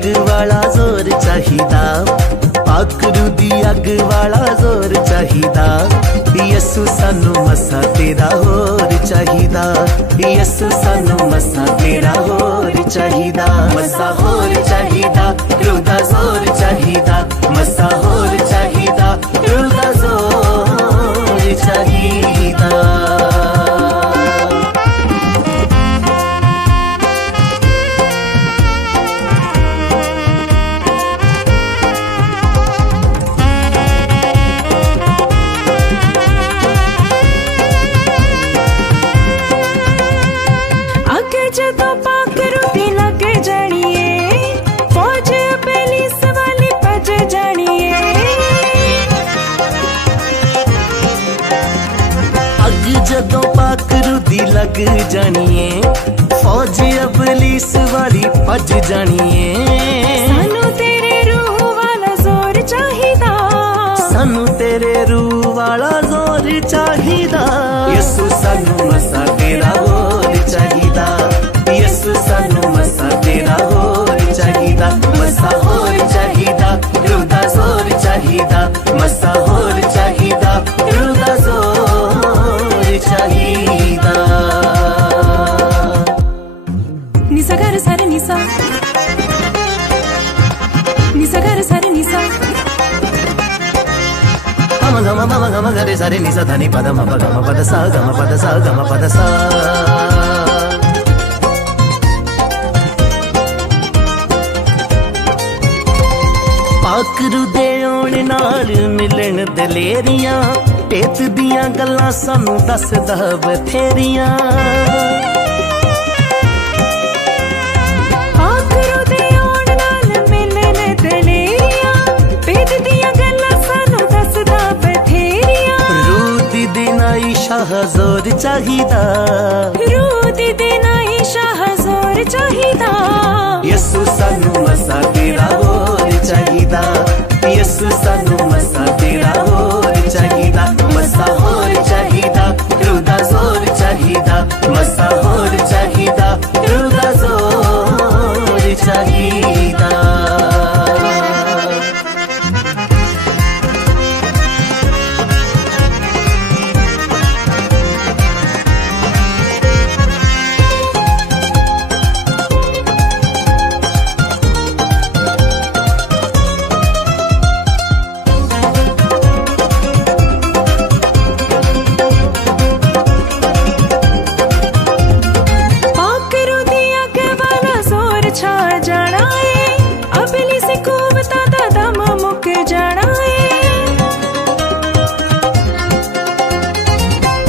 अग वाला जोर चाहिदा, पाखरू दी अग वाला जोर चाहिदा। यसु सानू मसा तेरा होर चाहिदा, यसु सानू मसा तेरा होर चाहिदा। मसा होर चाहिदा, प्रभु दा जोर चाहिदा, मसा होर चाहिदा, प्रभु दा जोर चाहिदा। जदों पाखरू दी लग जानिए, फौज पुलिस वाली भज जानिए। अग जदों पाखरू दी लग जानिए, फौज पुलिस वाली भज जानिए। सानू तेरे रूह वाला जोर चाहिदा, सानू तेरे रूह वाला जोर चाहिदा। यसु सानू मसा तेरा होर चाहिदा, यसु सानू मसा तेरा होर चाहिदा। मसा होर चाहिदा, प्रभु दा जोर चाहिदा, मसा होर चाहिदा, प्रभु दा जोर चाहिदा। निसा गर सर निसा, निसा गर सर निसा। गम गम मम गम गरे सरे निसा धनि पद मप गम पद सा गम पद सा गम पद सा। पाखरू दे आउण नाल मिलन दलेरियां, पेत दियां गल्लां सानू दसदा बथेरियां। पाखरू दे आउण नाल मिलन दलेरियां, पेत दियां गल्लां सानू दसदा बथेरियां। रूह दी दिनाई शाह जोर चाहिदा, रूह दी दिनाई शाह जोर चाहिदा। यसु सानू मसा तेरा होर चाहिदा, यसु सानू मसा तेरा होर चाहिदा। मसा होर चाहिदा, प्रभु दा जोर चाहिदा, मसा होर चाहिदा, प्रभु दा जोर चाहिदा।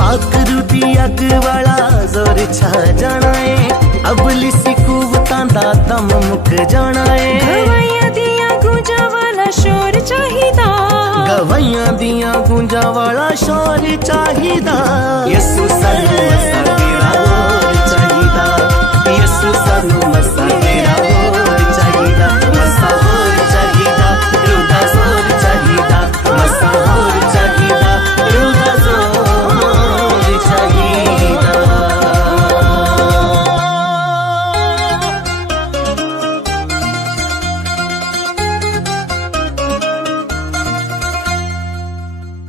पाखरू दी अग वाला जोर छा जाना है, अबली सी कुवतां दा दम मुक जाना है। गवाइयां दियां गूंजा वाला शोर चाहिदा, गवाइयां दियां गूंजा वाला शोर चाहिदा। यसु सानू मसा